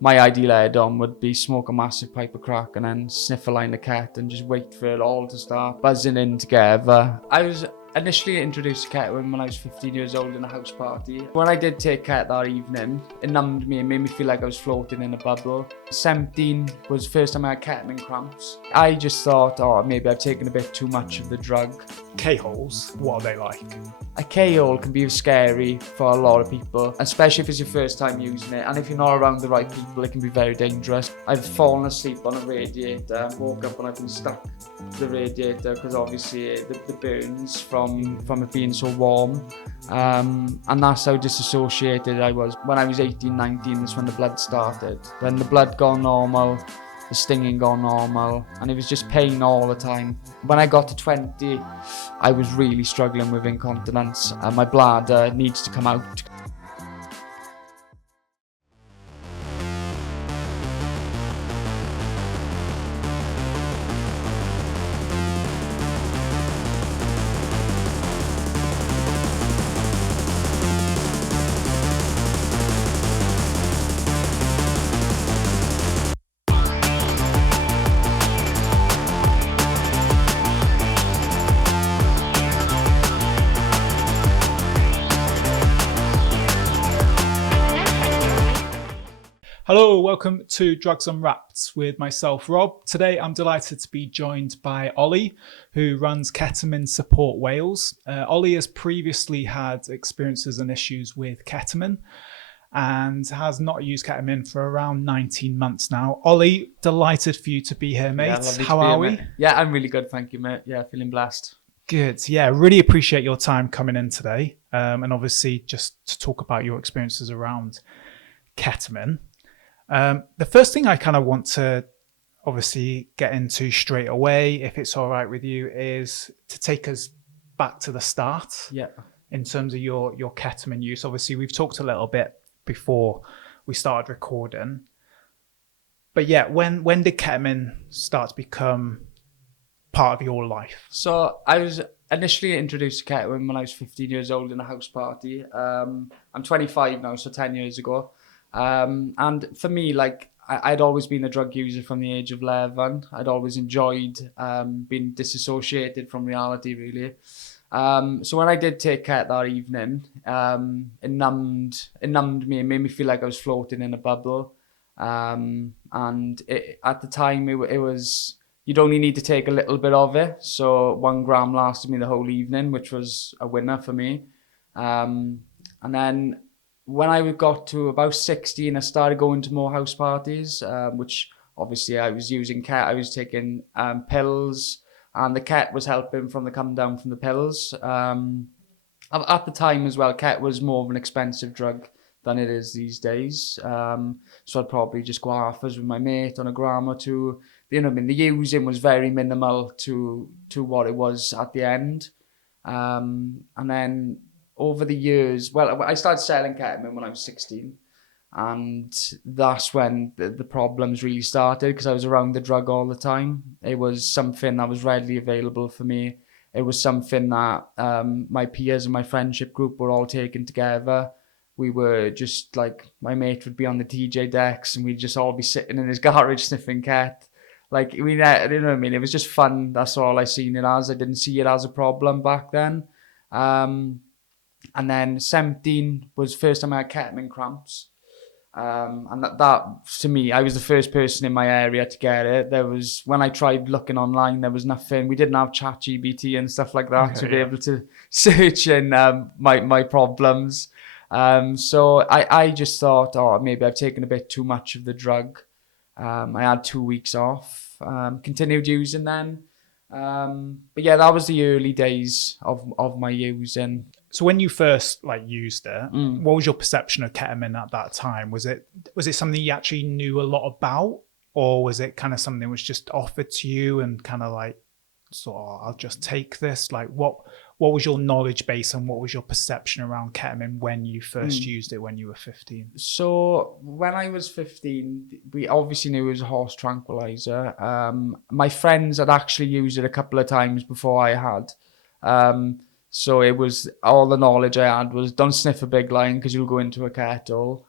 my ideal add-on would be smoke a massive pipe of crack and then sniff a line of ket and just wait for it all to start buzzing in together. I was initially introduced to ketamine when I was 15 years old in a house party. When I did take ket that evening, it numbed me and made me feel like I was floating in a bubble. 17 was the first time I had ketamine cramps. I just thought, oh, maybe I've taken a bit too much of the drug. K-holes, what are they like? A K-hole can be scary for a lot of people, especially if it's your first time using it, and if you're not around the right people, it can be very dangerous. I've fallen asleep on a radiator, woke up and I've been stuck to the radiator because obviously the burns from it being so warm, and that's how disassociated I was. When I was 18, 19, that's when the blood started. When the blood got normal, the stinging got normal, and it was just pain all the time. When I got to 20, I was really struggling with incontinence, and my bladder needs to come out. Hello, welcome to Drugs Unwrapped with myself, Rob. Today I'm delighted to be joined by Ollie, who runs Ketamine Support Wales. Ollie has previously had experiences and issues with ketamine and has not used ketamine for around 19 months now. Ollie, delighted for you to be here, mate. Yeah, how are we? Mate. Yeah, I'm really good, thank you, mate. Yeah, feeling blessed. Good. Yeah, really appreciate your time coming in today, and obviously just to talk about your experiences around ketamine. The first thing I kind of want to obviously get into straight away, if it's all right with you, is to take us back to the start. Yeah. In terms of your ketamine use. Obviously, we've talked a little bit before we started recording. But yeah, when did ketamine start to become part of your life? So I was initially introduced to ketamine when I was 15 years old in a house party. I'm 25 now, so 10 years ago. And for me, like, I'd always been a drug user from the age of 11. I'd always enjoyed being disassociated from reality, really. So when I did take ket that evening, it numbed me and made me feel like I was floating in a bubble. And at the time, it was, you'd only need to take a little bit of it. So 1 gram lasted me the whole evening, which was a winner for me. And then when I got to about 16, I started going to more house parties, which obviously I was using ket. I was taking pills, and the ket was helping from the come down from the pills. At the time as well, ket was more of an expensive drug than it is these days. So I'd probably just go halfers with my mate on a gram or two. You know what I mean? The using was very minimal to what it was at the end. And then over the years, well, I started selling ketamine when I was 16, and that's when the problems really started, because I was around the drug all the time. It was something that was readily available for me. It was something that my peers and my friendship group were all taking together. We were just like, my mate would be on the TJ decks and we'd just all be sitting in his garage sniffing ket. Like, I mean, you know what I mean? It was just fun. That's all I seen it as. I didn't see it as a problem back then. And then 17 was the first time I had ketamine cramps. And that to me, I was the first person in my area to get it. When I tried looking online, there was nothing. We didn't have ChatGPT and stuff like that to be able to search in my problems. So I just thought, oh, maybe I've taken a bit too much of the drug. I had 2 weeks off, continued using then. But yeah, that was the early days of my using. So when you first used it, what was your perception of ketamine at that time? Was it something you actually knew a lot about, or was it kind of something that was just offered to you and kind of like, so I'll just take this? Like, what was your knowledge base and what was your perception around ketamine when you first used it when you were 15? So when I was 15, we obviously knew it was a horse tranquilizer. My friends had actually used it a couple of times before I had. So it was, all the knowledge I had was, don't sniff a big line because you'll go into a kettle.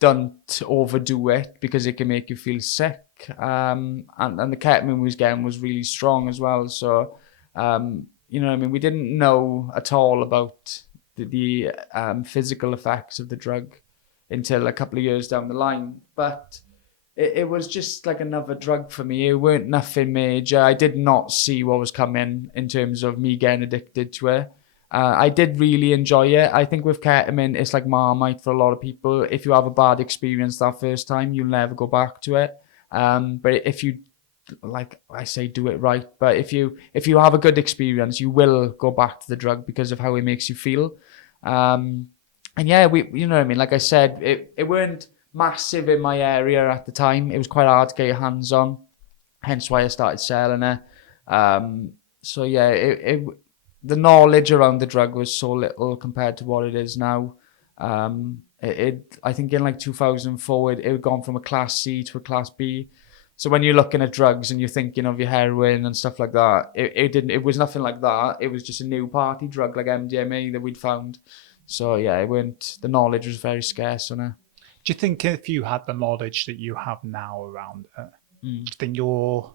don't overdo it because it can make you feel sick. And the ketamine we was getting was really strong as well. So, you know what I mean? We didn't know at all about the physical effects of the drug until a couple of years down the line. But it was just like another drug for me. It weren't nothing major. I did not see what was coming in terms of me getting addicted to it. I did really enjoy it. I think with ketamine, it's like Marmite for a lot of people. If you have a bad experience that first time, you'll never go back to it. But if you, like I say, do it right. But if you have a good experience, you will go back to the drug because of how it makes you feel. And yeah, you know what I mean? Like I said, it weren't massive in my area at the time. It was quite hard to get your hands on, hence why I started selling it. So yeah, the knowledge around the drug was so little compared to what it is now. I think in like 2004, it had gone from a class C to a class B. So when you're looking at drugs and you're thinking of your heroin and stuff like that, it was nothing like that. It was just a new party drug like MDMA that we'd found. So yeah, the knowledge was very scarce on it. Do you think if you had the knowledge that you have now around it, do you think your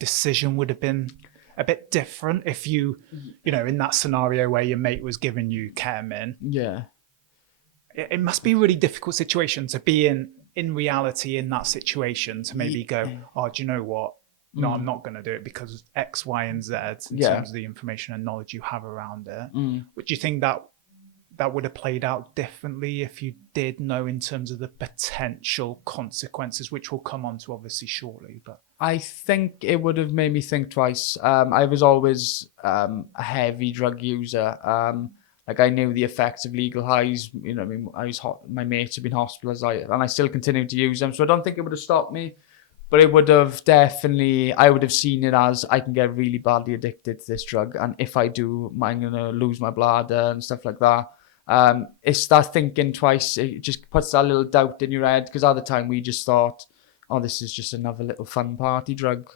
decision would have been a bit different if you know, in that scenario where your mate was giving you ketamine? Yeah. It must be a really difficult situation to be in reality in that situation, to maybe go, oh, do you know what? No, I'm not going to do it because of X, Y, and Z in terms of the information and knowledge you have around it. Would you think that would have played out differently if you did know in terms of the potential consequences, which we'll come on to obviously shortly? But I think it would have made me think twice. I was always a heavy drug user. Like I knew the effects of legal highs. You know, I mean, my mates have been hospitalized, and I still continue to use them. So I don't think it would have stopped me, but it would have definitely. I would have seen it as I can get really badly addicted to this drug, and if I do, I'm gonna lose my bladder and stuff like that. It's that thinking twice. It just puts that little doubt in your head because at the time we just thought, oh, this is just another little fun party drug,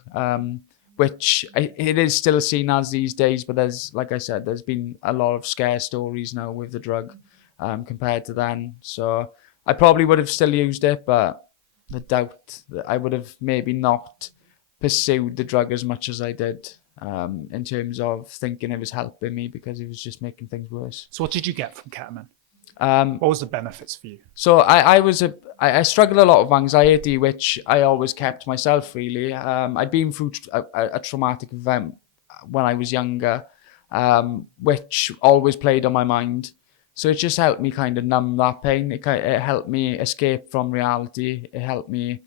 which it is still seen as these days. But like I said, there's been a lot of scare stories now with the drug compared to then. So I probably would have still used it, but the doubt that I would have maybe not pursued the drug as much as I did. In terms of thinking it was helping me because it was just making things worse. so what did you get from ketamine? What was the benefits for you? So I struggled a lot with anxiety, which I always kept myself really. I'd been through a traumatic event when I was younger, which always played on my mind. So it just helped me kind of numb that pain. It helped me escape from reality. It helped me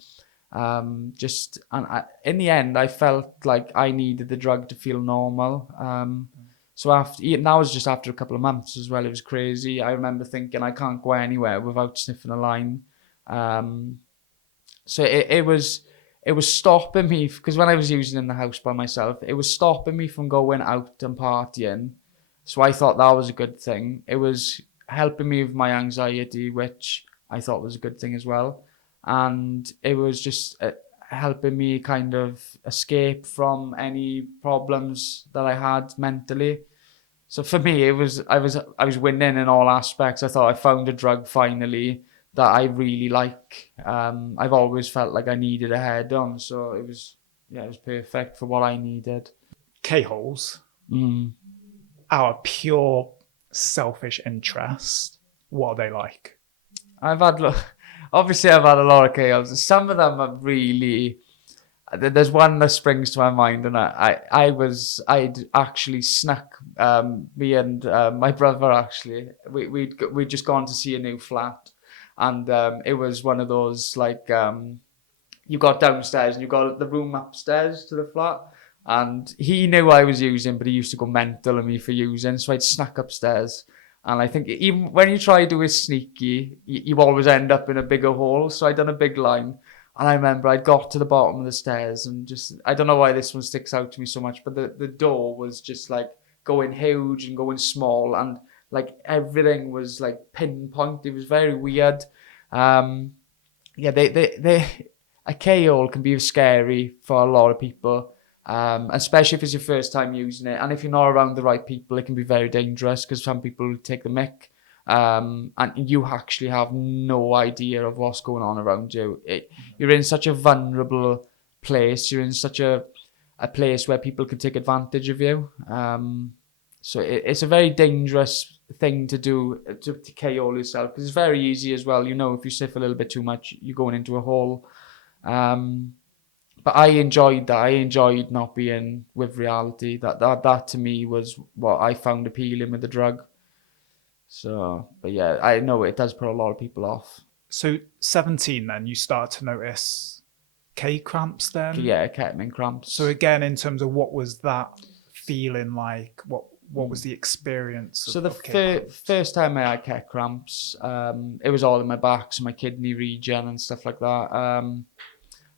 in the end, I felt like I needed the drug to feel normal. So that was just after a couple of months as well. It was crazy. I remember thinking I can't go anywhere without sniffing a line. So it was stopping me because when I was using it in the house by myself, it was stopping me from going out and partying. So I thought that was a good thing. It was helping me with my anxiety, which I thought was a good thing as well. And it was just helping me kind of escape from any problems that I had mentally. So for me, I was winning in all aspects. I thought I found a drug finally that I really like. I've always felt like I needed a head on, so it was perfect for what I needed. K-holes, our pure selfish interest. What are they like? Obviously, I've had a lot of chaos. Some of them are really. There's one that springs to my mind, and I'd actually snuck. Me and my brother actually, we'd just gone to see a new flat, and it was one of those like you got downstairs and you got the room upstairs to the flat, and he knew I was using, but he used to go mental on me for using, so I'd snuck upstairs. And I think even when you try to do it sneaky, you always end up in a bigger hole. So I'd done a big line. And I remember I'd got to the bottom of the stairs and just, I don't know why this one sticks out to me so much, but the door was just like going huge and going small. And like everything was like pinpoint. It was very weird. A K-hole can be scary for a lot of people. Especially if it's your first time using it, and if you're not around the right people, it can be very dangerous because some people take the mick. And you actually have no idea of what's going on around you. You're in such a vulnerable place. You're in such a place where people can take advantage of you. So it's a very dangerous thing to do, to KO yourself, because it's very easy as well. You know, if you sniff a little bit too much, you're going into a hole. But I enjoyed that. I enjoyed not being with reality. That to me was what I found appealing with the drug. So, but yeah, I know it does put a lot of people off. So 17 then, you start to notice K cramps then? Yeah, ketamine cramps. So again, in terms of what was that feeling like? What was the experience So of the first time I had cat cramps, it was all in my back, so my kidney region and stuff like that.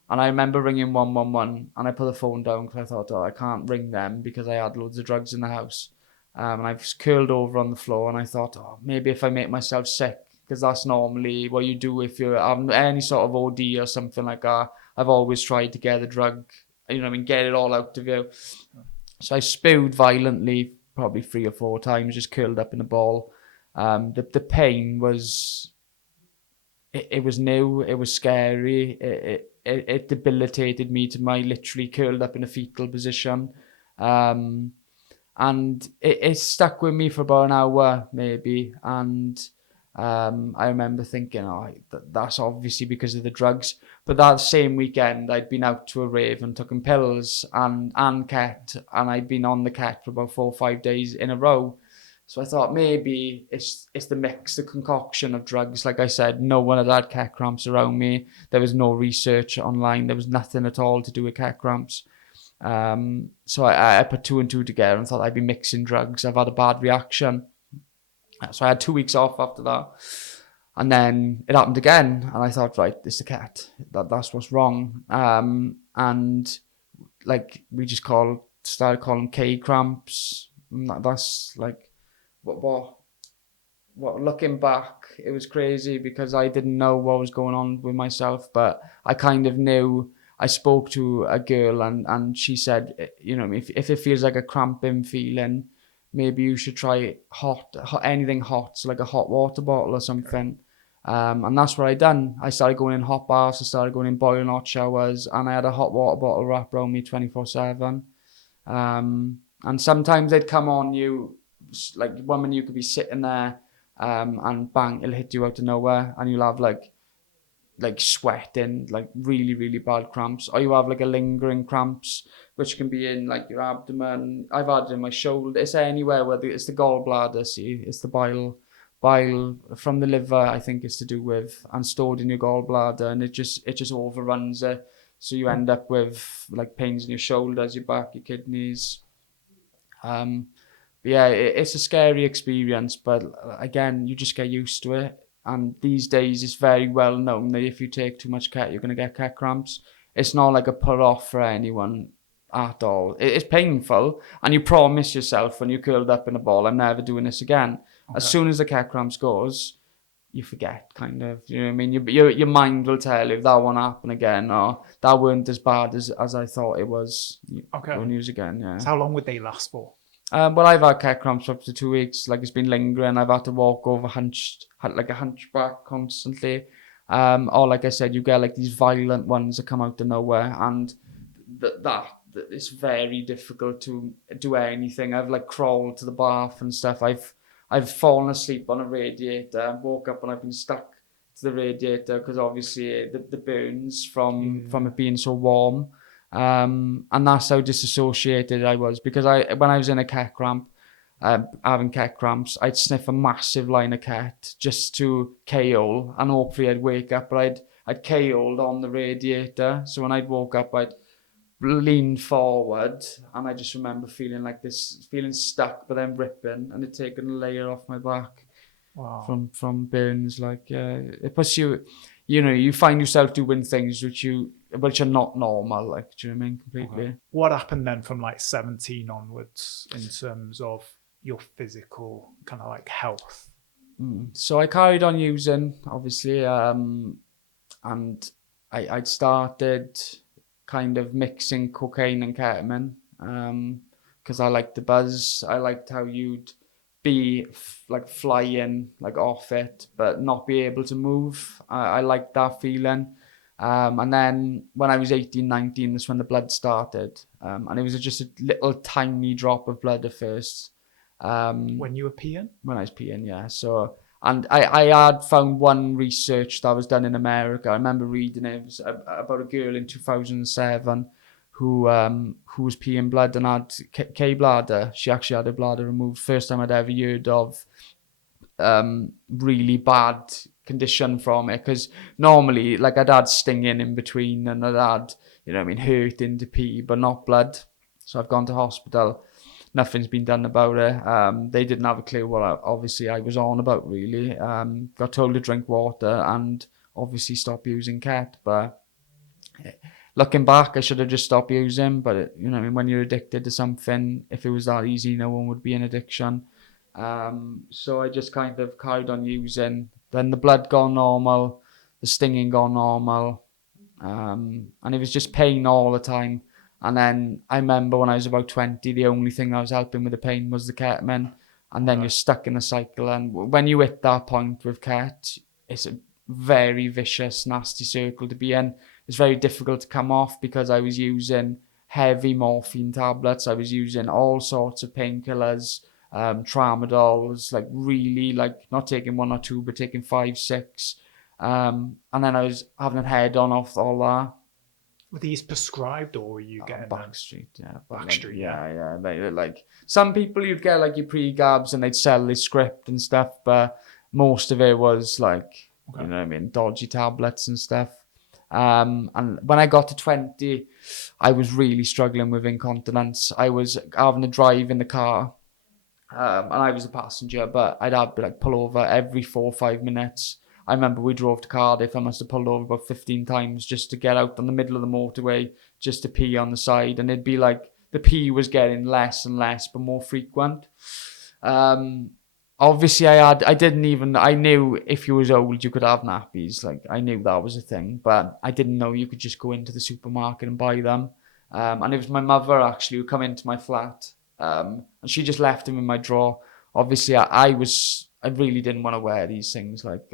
And I remember ringing 111, and I put the phone down because I thought, I can't ring them because I had loads of drugs in the house. And I was curled over on the floor, and I thought, maybe if I make myself sick, because that's normally what you do if you're having any sort of OD or something like that. I've always tried to get the drug, get it all out of you. So I spewed violently, probably 3 or 4 times, just curled up in a ball. The pain was, it was new, it was scary, it debilitated me to my literally curled up in a fetal position. And it stuck with me for about an hour maybe. And I remember thinking, that's obviously because of the drugs. But that same weekend, I'd been out to a rave and taken pills and ket, and I'd been on the ket for about 4 or 5 days in a row. So I thought maybe it's the mix, the concoction of drugs. Like I said, no one had had cat cramps around me. There was no research online. There was nothing at all to do with cat cramps. So I put 2 and 2 together and thought I'd be mixing drugs. I've had a bad reaction. So I had 2 weeks off after that. And then it happened again. And I thought, right, it's the cat. That's what's wrong. And like we just started calling K cramps. That's like, what looking back, it was crazy because I didn't know what was going on with myself, but I kind of knew. I spoke to a girl and she said, if it feels like a cramping feeling, maybe you should try anything hot, so like a hot water bottle or something. And that's what I done. I started going in hot baths, I started going in boiling hot showers, and I had a hot water bottle wrapped around me 24/7. And sometimes they'd come on you, like one minute you could be sitting there, and bang, it'll hit you out of nowhere, and you'll have like sweating, like really, really bad cramps, or you have like a lingering cramps, which can be in like your abdomen. I've had it in my shoulder. It's anywhere where it's the gallbladder. See, it's the bile from the liver, I think it's to do with, and stored in your gallbladder, and it just overruns it. So you end up with like pains in your shoulders, your back, your kidneys. But yeah, it's a scary experience, but again, you just get used to it. And these days, it's very well known that if you take too much cat, you're going to get cat cramps. It's not like a put off for anyone at all. It's painful, and you promise yourself when you're curled up in a ball, I'm never doing this again. Okay. As soon as the cat cramps goes, you forget, kind of. You know what I mean? Your mind will tell you if that won't happen again, or that weren't as bad as I thought it was. Okay. Won't use again, yeah. So how long would they last for? Well, I've had cat cramps for up to 2 weeks. Like, it's been lingering. I've had to walk over like a hunchback constantly. Or like I said, you get like these violent ones that come out of nowhere, and that it's very difficult to do anything. I've like crawled to the bath and stuff. I've fallen asleep on a radiator, woke up and I've been stuck to the radiator because obviously the burns from it being so warm. And that's how disassociated I was, because when I was in a cat cramp, having cat cramps, I'd sniff a massive line of cat just to KO, and hopefully I'd wake up, but I'd KO'd on the radiator. So when I'd woke up, I'd lean forward, and I just remember feeling like this, feeling stuck, but then ripping, and it taken a layer off my back. Wow. From burns. Like, it puts you, you find yourself doing things which are not normal, like, do you know what I mean? Completely. Okay. What happened then from like 17 onwards in terms of your physical kind of like health? So I carried on using, obviously, and I'd started kind of mixing cocaine and ketamine, because I liked the buzz. I liked how you'd be like flying like off it, but not be able to move. I liked that feeling. And then when I was 18, 19, that's when the blood started. And it was just a little tiny drop of blood at first. When you were peeing? When I was peeing, yeah. So, and I had found one research that was done in America. I remember reading it. It was about a girl in 2007 who was peeing blood and had K-bladder. She actually had her bladder removed. First time I'd ever heard of really bad condition from it, because normally like I'd had stinging in between and I'd had, you know what I mean, hurting to pee, but not blood. So I've gone to hospital. Nothing's been done about it. They didn't have a clue what I was on about, really. Got told to drink water and obviously stop using Ket. But looking back, I should have just stopped using. But you know, when you're addicted to something, if it was that easy, no one would be in addiction. So I just kind of carried on using. Then the blood gone normal, the stinging gone normal, and it was just pain all the time. And then I remember when I was about 20, the only thing that was helping with the pain was the ketamine. And then you're stuck in the cycle. And when you hit that point with Ket, it's a very vicious, nasty circle to be in. It's very difficult to come off because I was using heavy morphine tablets. I was using all sorts of painkillers, tramadols, like really, like not taking one or two, but taking 5, 6. And then I was having a head on off all that. Were these prescribed, or were you getting Backstreet? Yeah, Backstreet. Yeah. Like some people, you'd get like your pre-gabs and they'd sell this script and stuff, but most of it was like, you know what I mean, dodgy tablets and stuff. And when I got to 20, I was really struggling with incontinence. I was having to drive in the car, and I was the passenger, but I'd have to like pull over every 4 or 5 minutes. I remember we drove to Cardiff. I must have pulled over about 15 times just to get out on the middle of the motorway, just to pee on the side. And it'd be like the pee was getting less and less, but more frequent. Obviously, I knew if you was old, you could have nappies. Like, I knew that was a thing, but I didn't know you could just go into the supermarket and buy them. And it was my mother, actually, who come into my flat. And she just left them in my drawer. Obviously, I really didn't want to wear these things. Like,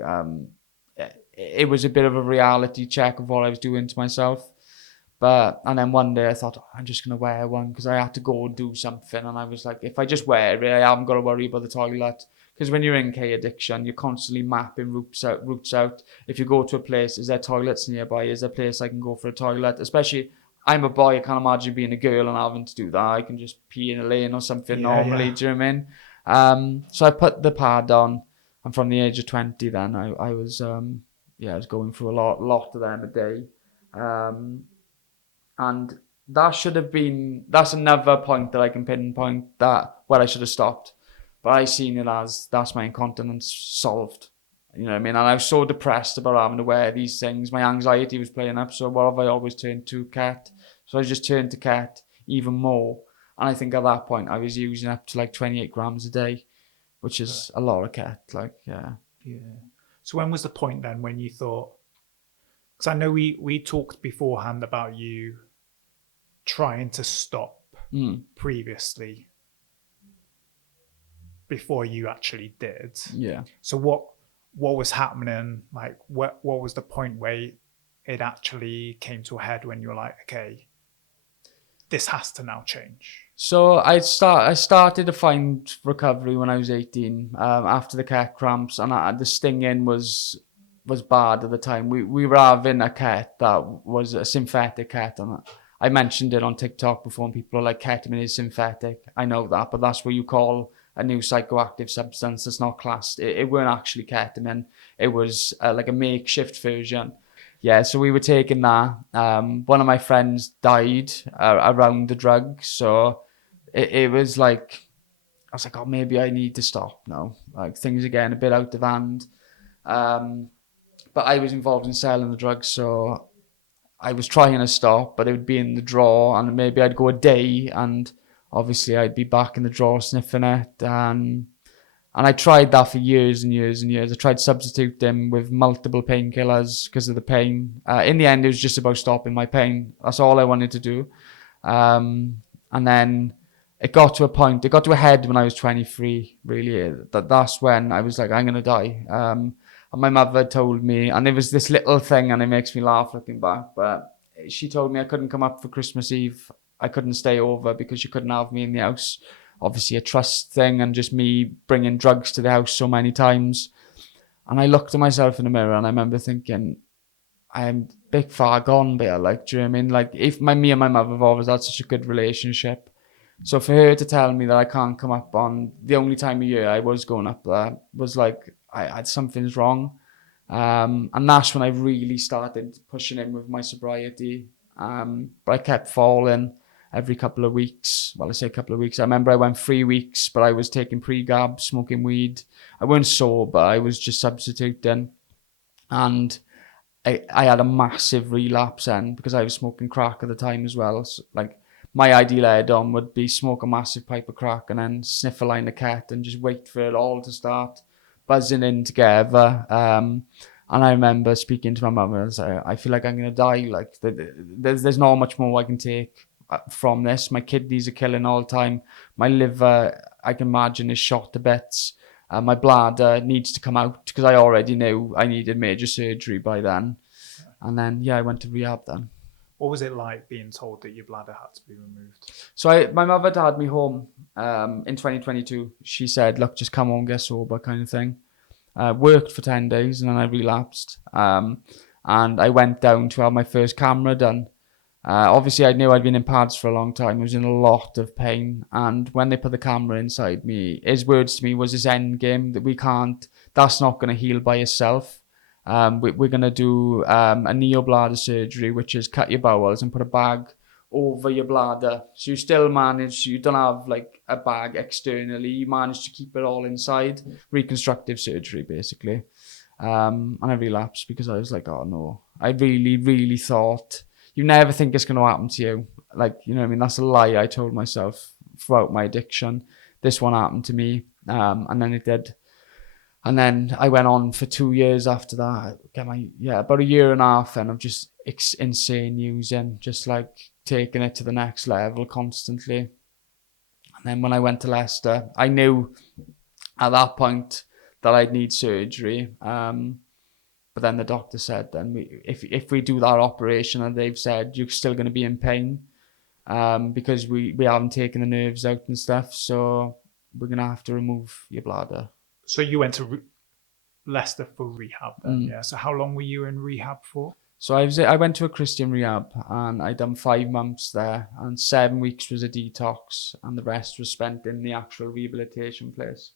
it was a bit of a reality check of what I was doing to myself. And then one day I thought, I'm just going to wear one because I had to go and do something. And I was like, if I just wear it, I haven't got to worry about the toilet. Because when you're in K addiction, you're constantly mapping routes out. If you go to a place, is there toilets nearby? Is there a place I can go for a toilet? Especially, I'm a boy, I can't imagine being a girl and having to do that. I can just pee in a lane or something normally, do you know what I mean? So I put the pad on, and from the age of 20 then, I was going through a lot of them a day. And that's another point that I can pinpoint that where I should have stopped. But I seen it as, that's my incontinence solved. You know what I mean? And I was so depressed about having to wear these things. My anxiety was playing up. So what have I always turned to? Ket. So I just turned to Ket even more. And I think at that point I was using up to like 28 grams a day, which is a lot of Ket. Like, yeah. Yeah. So when was the point then when you thought, because I know we talked beforehand about you trying to stop previously before you actually did. Yeah. So what was happening? Like, what was the point where it actually came to a head when you were like, okay, this has to now change? So I started to find recovery when I was 18, after the Ket cramps, and the stinging was bad at the time. We were having a Ket that was a synthetic Ket, and I mentioned it on TikTok before, and people are like, ketamine is synthetic. I know that, but that's what you call a new psychoactive substance that's not classed. It weren't actually ketamine. It was like a makeshift version. Yeah, so we were taking that. One of my friends died around the drug, so it was like, I was like, oh, maybe I need to stop now. Like, things are getting a bit out of hand. But I was involved in selling the drugs, so I was trying to stop, but it would be in the drawer, and maybe I'd go a day, and obviously I'd be back in the drawer sniffing it. And I tried that for years and years and years. I tried substituting with multiple painkillers because of the pain. In the end, it was just about stopping my pain. That's all I wanted to do. And then it got to a point, it got to a head when I was 23, really. That's when I was like, I'm going to die. And my mother told me, and there was this little thing, and it makes me laugh looking back, but she told me I couldn't come up for Christmas Eve. I couldn't stay over because she couldn't have me in the house. Obviously a trust thing, and just me bringing drugs to the house so many times. And I looked at myself in the mirror, and I remember thinking, I'm big far gone there. Like, do you know what I mean? Like, if me and my mother have always had such a good relationship. So for her to tell me that I can't come up on the only time of year I was going up there was like, I had something's wrong. And that's when I really started pushing in with my sobriety. But I kept falling every couple of weeks. Well, I say a couple of weeks. I remember I went 3 weeks, but I was taking pre-gab, smoking weed. I wasn't sober, I was just substituting. And I had a massive relapse then because I was smoking crack at the time as well. So, like, my ideal head-on would be smoke a massive pipe of crack and then sniff a line of ket and just wait for it all to start buzzing in together. And I remember speaking to my mum and I was like, I feel like I'm going to die. Like, there's not much more I can take from this. My kidneys are killing all the time. My liver, I can imagine, is shot to bits. My bladder needs to come out because I already knew I needed major surgery by then. And then, yeah, I went to rehab then. What was it like being told that your bladder had to be removed? So my mother had me home in 2022. She said, look, just come home, get sober kind of thing. Worked for 10 days and then I relapsed. And I went down to have my first camera done. Obviously, I knew I'd been in pads for a long time. I was in a lot of pain. And when they put the camera inside me, his words to me was this end game that that's not going to heal by itself. We're going to do a neobladder surgery, which is cut your bowels and put a bag over your bladder. So you don't have like a bag externally. You manage to keep it all inside. Reconstructive surgery, basically. And I relapsed because I was like, oh no. I really, really thought, you never think it's going to happen to you. Like, you know what I mean? That's a lie I told myself throughout my addiction. This one happened to me. And then it did. And then I went on for 2 years after that. About a year and a half then of just insane using, just like taking it to the next level constantly. And then when I went to Leicester, I knew at that point that I'd need surgery. But then the doctor said, then if we do that operation, and they've said you're still going to be in pain, because we haven't taken the nerves out and stuff, so we're going to have to remove your bladder. So you went to Leicester for rehab then, yeah? So how long were you in rehab for? So I went to a Christian rehab and I done 5 months there, and 7 weeks was a detox and the rest was spent in the actual rehabilitation place.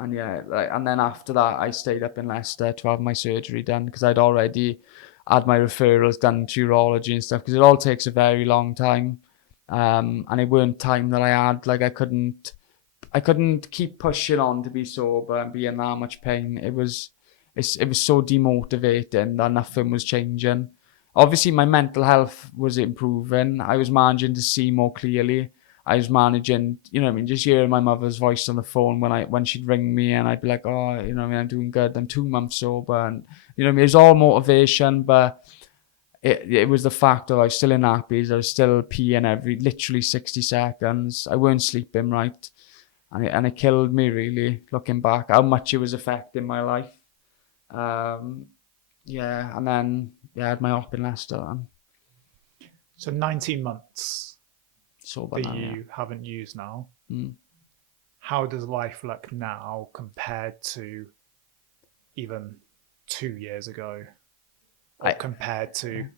And yeah, and then after that, I stayed up in Leicester to have my surgery done because I'd already had my referrals done to urology and stuff because it all takes a very long time. And it weren't time that I had. Like, I couldn't keep pushing on to be sober and be in that much pain. It was so demotivating that nothing was changing. Obviously, my mental health was improving. I was managing to see more clearly. I was managing, you know what I mean, just hearing my mother's voice on the phone when she'd ring me and I'd be like, oh, you know what I mean, I'm doing good. I'm 2 months sober. And, you know what I mean, it was all motivation, but it was the fact that I was still in nappies. I was still peeing every literally 60 seconds. I weren't sleeping right. And it killed me, really, looking back, how much it was affecting my life. And then I had my op in Leicester. So 19 months sober that now, you haven't used now. How does life look now compared to even 2 years ago? Or compared to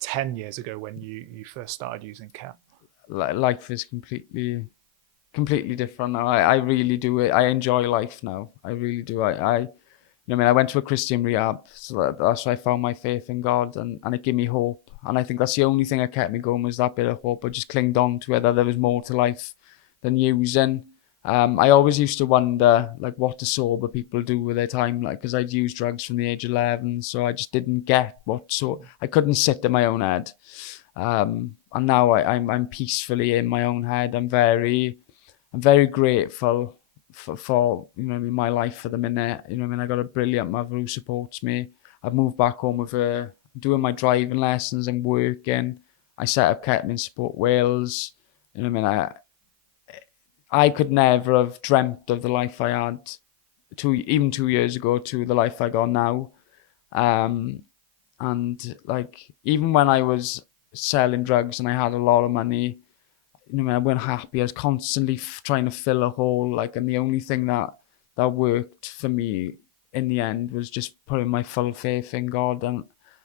10 years ago when you first started using Ket? Life is completely different now. I really do it. I enjoy life now. I really do. You know what I mean, I went to a Christian rehab, so that's why I found my faith in God, and it gave me hope. And I think that's the only thing that kept me going, was that bit of hope. I just clinged on to it, that there was more to life than using. I always used to wonder, like, what do sober people do with their time, like, because I'd used drugs from the age of 11, so I just didn't get I couldn't sit in my own head. And now I'm peacefully in my own head. I'm very grateful for you know what I mean, my life for the minute. You know what I mean, I got a brilliant mother who supports me. I've moved back home with her, doing my driving lessons and working. I set up Ketamine Support Wales. You know what I mean? I could never have dreamt of the life I had even 2 years ago to the life I got now. Um, and like even when I was selling drugs and I had a lot of money, you know, I wasn't happy. I was constantly trying to fill a hole. Like, and the only thing that worked for me in the end was just putting my full faith in God and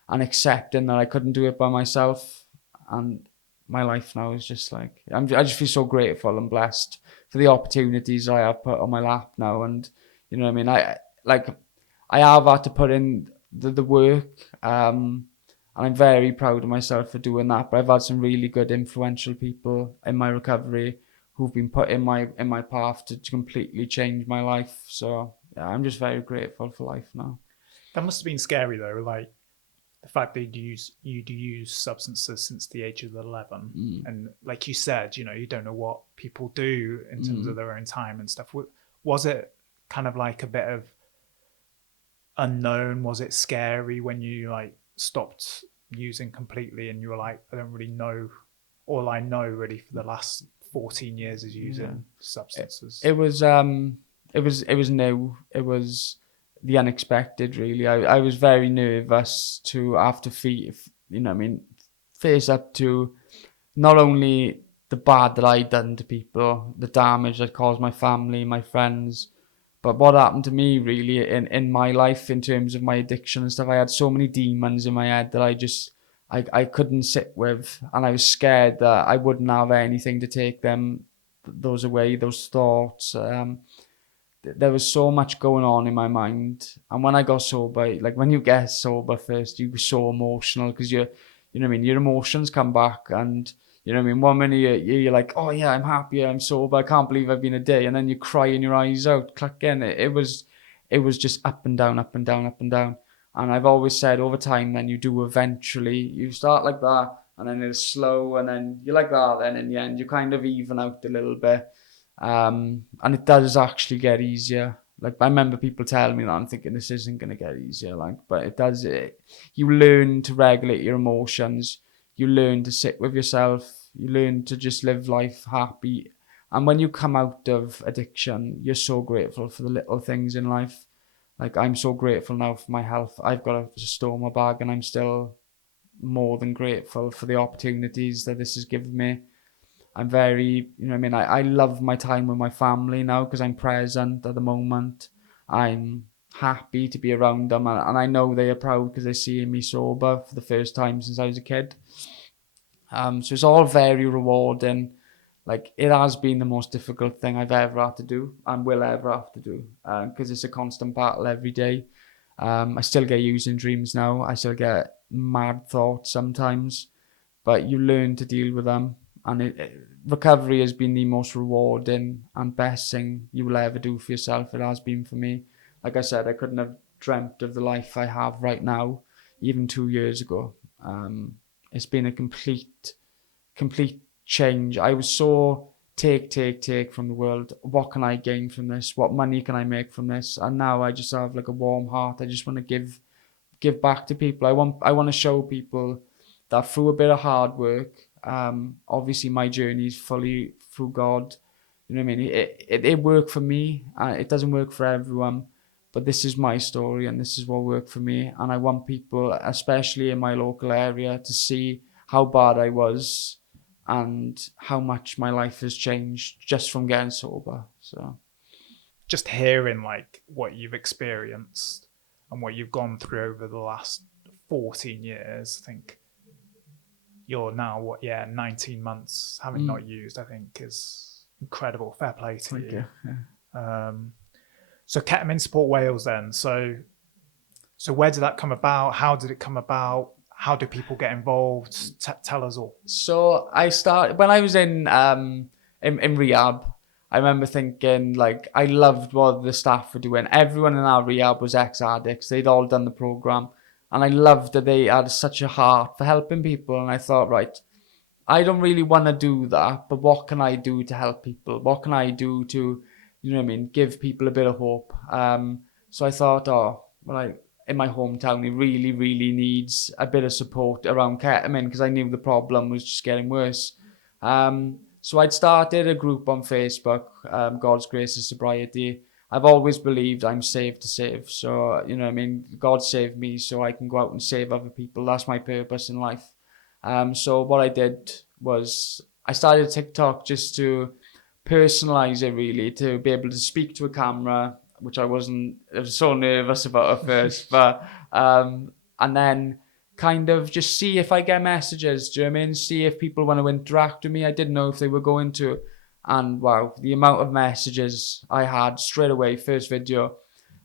accepting that I couldn't do it by myself. And my life now is just like I just feel so grateful and blessed for the opportunities I have put on my lap now. And you know what I mean. I have had to put in the work. And I'm very proud of myself for doing that. But I've had some really good influential people in my recovery who've been put in my path to completely change my life. So yeah, I'm just very grateful for life now. That must have been scary though, like the fact that you do use substances since the age of 11, and like you said, you know, you don't know what people do in terms of their own time and stuff. Was it kind of like a bit of unknown? Was it scary when you like stopped using completely and you were like, I don't really know, all I know really for the last 14 years is using substances? It was new. It was the unexpected really. I was very nervous to have to you know what I mean, face up to not only the bad that I'd done to people, the damage I'd caused my family, my friends, but what happened to me really in my life in terms of my addiction and stuff. I had so many demons in my head that I couldn't sit with, and I was scared that I wouldn't have anything to take those away, those thoughts. There was so much going on in my mind, and when I got sober, like when you get sober first, you were so emotional because you know what I mean, your emotions come back, and you know what I mean. 1 minute you're like, oh yeah, I'm happy, I'm sober, I can't believe I've been a day, and then you're crying your eyes out, clicking. It was just up and down, up and down, up and down. And I've always said over time, then you do eventually, you start like that, and then it's slow, and then you're like that, then in the end you kind of even out a little bit. And it does actually get easier. Like I remember people telling me that, I'm thinking this isn't going to get easier. Like, but it does. You learn to regulate your emotions. You learn to sit with yourself. You learn to just live life happy. And when you come out of addiction, you're so grateful for the little things in life. Like I'm so grateful now for my health. I've got a stoma bag, and I'm still more than grateful for the opportunities that this has given me. I'm very, you know what I mean, I love my time with my family now because I'm present at the moment. I'm happy to be around them, and I know they are proud because they're seeing me sober for the first time since I was a kid. So it's all very rewarding. Like it has been the most difficult thing I've ever had to do and will ever have to do because it's a constant battle every day. I still get using dreams now. I still get mad thoughts sometimes, but you learn to deal with them. And recovery has been the most rewarding and best thing you will ever do for yourself. It has been for me. Like I said, I couldn't have dreamt of the life I have right now, even 2 years ago. It's been a complete change. I was so take from the world. What can I gain from this? What money can I make from this? And now I just have like a warm heart. I just want to give back to people. I want to show people that through a bit of hard work, obviously my journey is fully through God. You know what I mean? It worked for me. It doesn't work for everyone, but this is my story and this is what worked for me. And I want people, especially in my local area, to see how bad I was and how much my life has changed just from getting sober. So Just hearing like what you've experienced and what you've gone through over the last 14 years, I think you're now 19 months having not used, I think is incredible. Fair play to thank you. you. Yeah. So Ketamine Support Wales then. So where did that come about? How did it come about? How do people get involved? Tell us all. So I started when I was in rehab. I remember thinking like I loved what the staff were doing. Everyone in our rehab was ex-addicts. They'd all done the program, and I loved that they had such a heart for helping people. And I thought, right, I don't really want to do that, but what can I do to help people? What can I do to, you know what I mean, give people a bit of hope? So I thought, oh, well, in my hometown, it really, really needs a bit of support around ketamine because I knew the problem was just getting worse. So I'd started a group on Facebook, God's Grace of Sobriety. I've always believed I'm saved to save. So, you know what I mean? God saved me so I can go out and save other people. That's my purpose in life. So what I did was I started TikTok just to personalize it, really, to be able to speak to a camera, which I was so nervous about at first, but and then kind of just see if I get messages, do you know what I mean? See if people want to interact with me. I didn't know if they were going to. And wow, the amount of messages I had straight away, first video,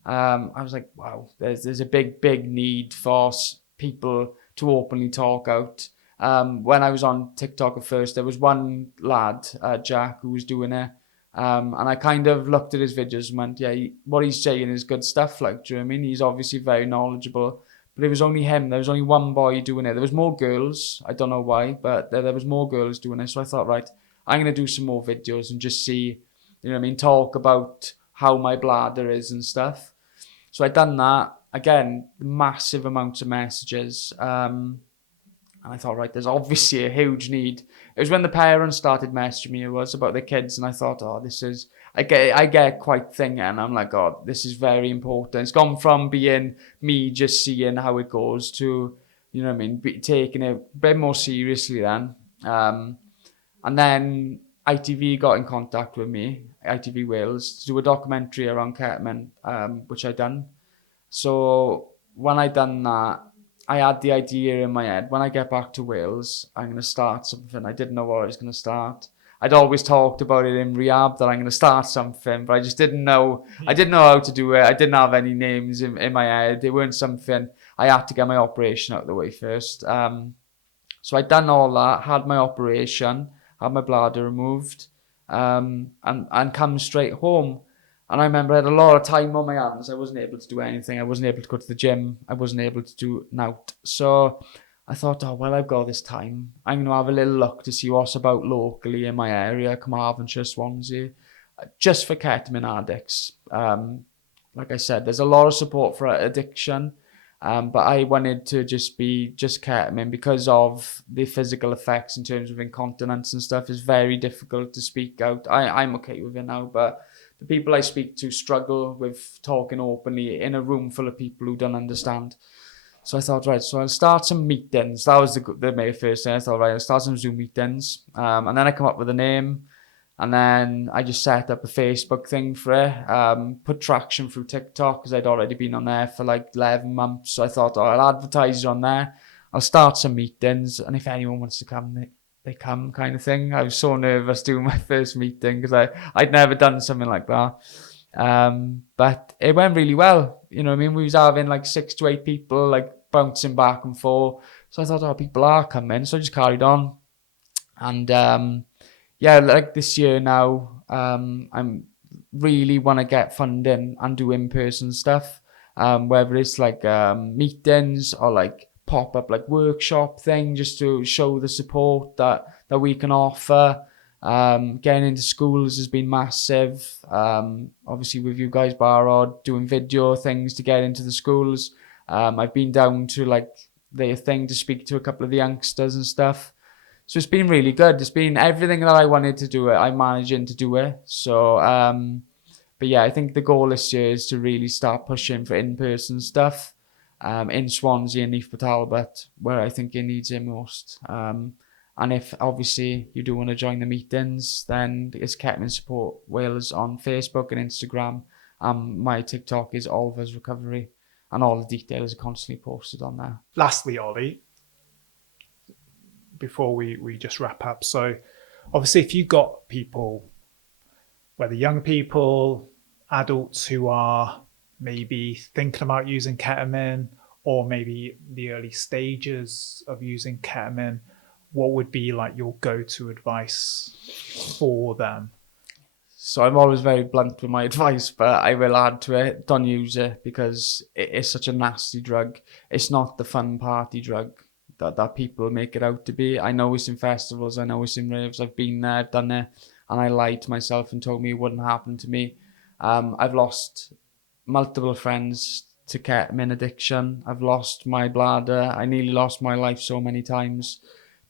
I was like, wow, there's a big need for people to openly talk out. When I was on TikTok at first, there was one lad, Jack, who was doing it. And I kind of looked at his videos and went, yeah, what he's saying is good stuff. Like, do you know what I mean? He's obviously very knowledgeable. But it was only him. There was only one boy doing it. There was more girls. I don't know why, but there was more girls doing it. So I thought, right, I'm going to do some more videos and just see, you know what I mean, talk about how my bladder is and stuff. So I done that. Again, massive amounts of messages. And I thought, right, there's obviously a huge need. It was when the parents started messaging me, it was about their kids. And I thought, oh, I get quite thinking. And I'm like, oh, this is very important. It's gone from being me just seeing how it goes to, you know what I mean, taking it a bit more seriously then. And then ITV got in contact with me, ITV Wales, to do a documentary around ketamine, which I done. So when I done that, I had the idea in my head, when I get back to Wales, I'm going to start something. I didn't know what I was going to start. I'd always talked about it in rehab that I'm going to start something, but I just didn't know. I didn't know how to do it. I didn't have any names in my head. They weren't something. I had to get my operation out of the way first. So I'd done all that, had my operation, had my bladder removed, and come straight home. And I remember I had a lot of time on my hands. I wasn't able to do anything. I wasn't able to go to the gym. I wasn't able to do nout. So I thought, oh, well, I've got this time. I'm going to have a little look to see what's about locally in my area, Carmarthenshire, Swansea, just for ketamine addicts. Like I said, there's a lot of support for addiction, but I wanted to just ketamine because of the physical effects in terms of incontinence and stuff. Is very difficult to speak out. I'm okay with it now, but the people I speak to struggle with talking openly in a room full of people who don't understand. So I thought, right, so I'll start some meetings. That was the very first thing. I thought, right, I'll start some Zoom meetings. And then I come up with a name. And then I just set up a Facebook thing for it. Put traction through TikTok because I'd already been on there for like 11 months. So I thought, oh, I'll advertise on there. I'll start some meetings. And if anyone wants to come, they come, kind of thing. I was so nervous doing my first meeting because I'd never done something like that. But it went really well. You know what I mean? We was having like 6 to 8 people like bouncing back and forth. So I thought, oh, people are coming. So I just carried on. And yeah, like this year now, I'm really want to get funding and do in-person stuff. Whether it's like meetings or like pop-up like workshop thing just to show the support that we can offer. Getting into schools has been massive. Obviously with you guys, Barod, doing video things to get into the schools. I've been down to like their thing to speak to a couple of the youngsters and stuff. So it's been really good. It's been everything that I wanted to do it. I'm managing to do it. So, but yeah, I think the goal this year is to really start pushing for in-person stuff in Swansea and Neath Talbot, where I think it needs it most. And if obviously you do want to join the meetings, then it's Ketamine Support Wales on Facebook and Instagram. My TikTok is Oliver's Recovery, and all the details are constantly posted on there. Lastly, Ollie, before we just wrap up. So obviously if you've got people, whether young people, adults who are maybe thinking about using ketamine or maybe the early stages of using ketamine, what would be like your go-to advice for them? So I'm always very blunt with my advice, but I will add to it, don't use it because it is such a nasty drug. It's not the fun party drug that people make it out to be. I know it's in festivals, I know it's in raves, I've been there, I've done it, and I lied to myself and told me it wouldn't happen to me. I've lost multiple friends to ketamine addiction. I've lost my bladder. I nearly lost my life so many times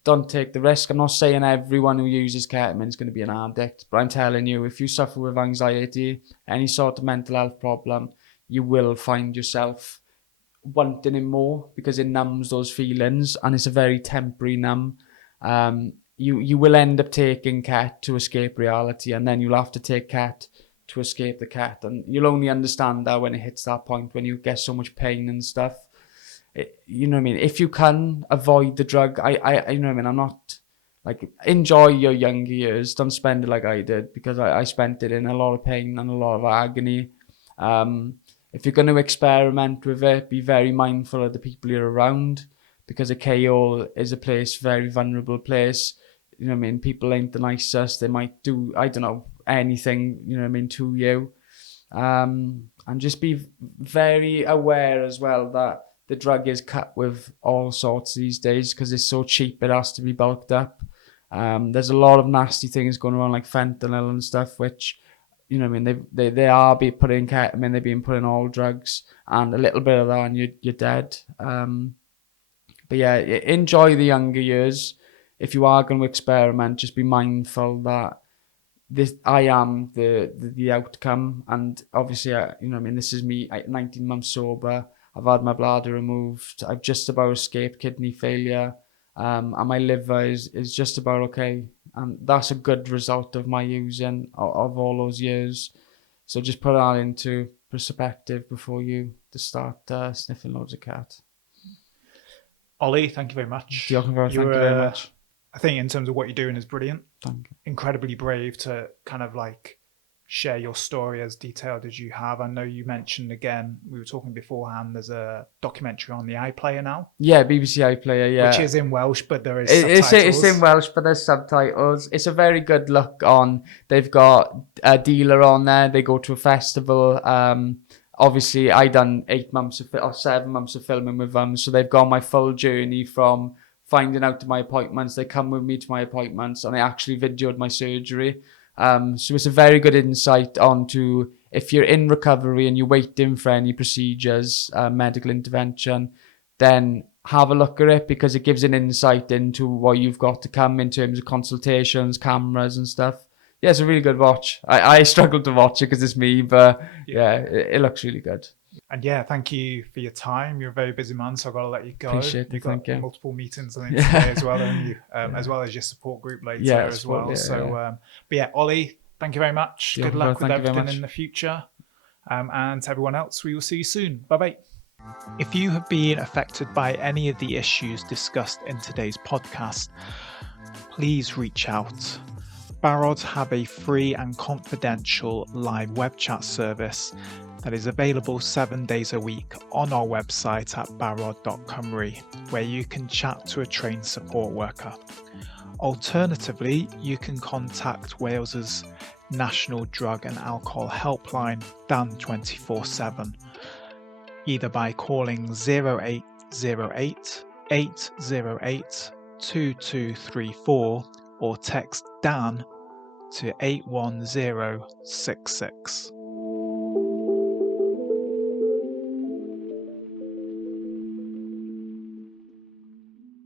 don't take the risk. I'm not saying everyone who uses ketamine is going to be an addict, but I'm telling you, if you suffer with anxiety, any sort of mental health problem, you will find yourself wanting it more because it numbs those feelings, and it's a very temporary numb. You will end up taking ket to escape reality, and then you'll have to take ket to escape the ket, and you'll only understand that when it hits that point when you get so much pain and stuff. You know what I mean? If you can avoid the drug, I you know what I mean? I'm not like, enjoy your younger years. Don't spend it like I did, because I spent it in a lot of pain and a lot of agony. If you're going to experiment with it, be very mindful of the people you're around, because a KO is a place, very vulnerable place. You know what I mean? People ain't the nicest. They might do, I don't know, anything, you know what I mean, to you. And just be very aware as well that the drug is cut with all sorts these days, because it's so cheap it has to be bulked up. There's a lot of nasty things going around, like fentanyl and stuff, which, you know what I mean, they are being put in ketamine, they're being put in all drugs, and a little bit of that and you're dead. But yeah, enjoy the younger years. If you are going to experiment, just be mindful that I am the outcome, and obviously, you know what I mean, this is me, 19 months sober. I've had my bladder removed. I've just about escaped kidney failure. And my liver is just about okay. And that's a good result of my using of all those years. So just put that into perspective before you start sniffing loads of cat. Ollie, thank you very much. Thank you very much. I think in terms of what you're doing is brilliant. Thank you. Incredibly brave to kind of like share your story as detailed as you have. I know you mentioned, again, we were talking beforehand, there's a documentary on the iPlayer now. Yeah, BBC iPlayer, yeah. Which is in Welsh, but there is subtitles. It's in Welsh, but there's subtitles. It's a very good look on. They've got a dealer on there. They go to a festival. Obviously, I done 7 months of filming with them. So they've got my full journey from finding out to my appointments. They come with me to my appointments, and they actually videoed my surgery. So it's a very good insight onto if you're in recovery and you're waiting for any procedures, medical intervention, then have a look at it, because it gives an insight into what you've got to come in terms of consultations, cameras and stuff. Yeah, it's a really good watch. I struggled to watch it because it's me, but yeah, it looks really good. And yeah, thank you for your time. You're a very busy man, so I've got to let you go. Appreciate it. You've got Thank you. multiple meetings, I think, today as well, haven't you? As well as your support group later as well. But yeah, Ollie, thank you very much. Good luck with everything in the future. And to everyone else, we will see you soon. Bye-bye. If you have been affected by any of the issues discussed in today's podcast, please reach out. Barod have a free and confidential live web chat service that is available 7 days a week on our website at barod.cymru, where you can chat to a trained support worker. Alternatively, you can contact Wales's National Drug and Alcohol Helpline, Dan 24/7, either by calling 0808 808 2234 or text Dan to 81066.